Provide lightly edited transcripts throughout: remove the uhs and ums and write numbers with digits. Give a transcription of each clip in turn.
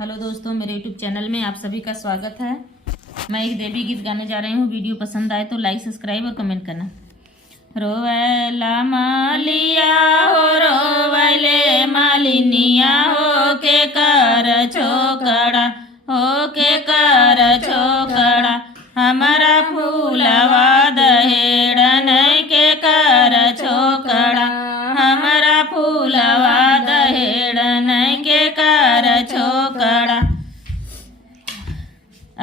Hello दोस्तों, मेरे YouTube channel में आप सभी का स्वागत है। मैं एक देवी गीत गाने जा रही हूँ। वीडियो पसंद आए तो लाइक, सब्सक्राइब और कमेंट करना। रोवैला मालिया हो रोवैले मालिनिया हो के कर छोकड़ा, हो के कर छोकड़ा, हमारा फूलवा दहेड़न के कर छोकड़ा, हमारा फूलवा दहेड़न के कर छोकड़ा।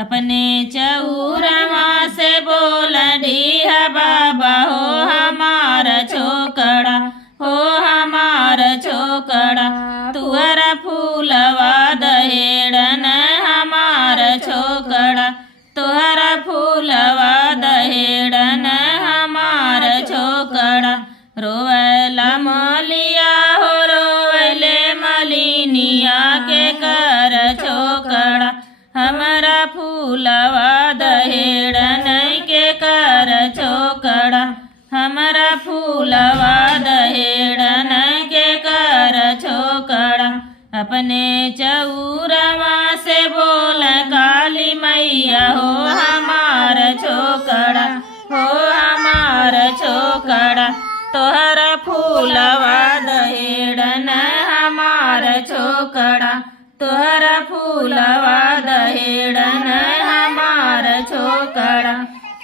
अपने चौरमा से बोल डीहा बाबा हो हमार छोकड़ा, हो हमार छोकड़ा, तुअरा फूलवा दहेड़न हमार छोकड़ा, तुहरा फूलवा दहेड़न हमार छोकड़ा। रोवैला मालिया हो रोवैले मालिनिया के कर छोकड़ा, हमारा फूलवा दहेड़न के कर छोकड़ा, हमारा फूलवा दहेड़न के कर छोकड़ा। अपने चौरमा से बोल काली मैया हो हमार छोकड़ा, हो हमार छोकड़ा, तोहरा फूलवा दहेड़न हमार छोकड़ा, तोहरा फूलवा दहेड़न हमार छोकड़ा।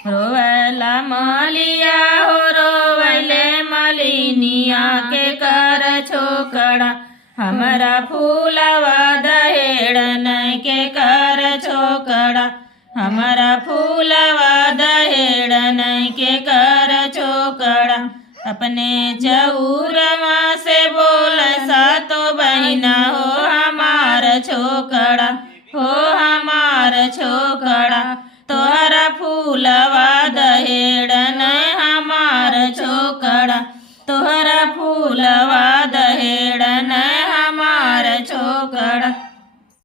रोवैला मालिया हो रोवैले मालिनिया के कर छोकड़ा, हमारा फूलवा दहेड़न के कर छोकड़ा, हमारा फूलवा दहेड़न के कर छोकड़ा। अपने चौरमा से बोल सातो बहिना हो हमार छोकड़ा, हो हमार छोकड़ा,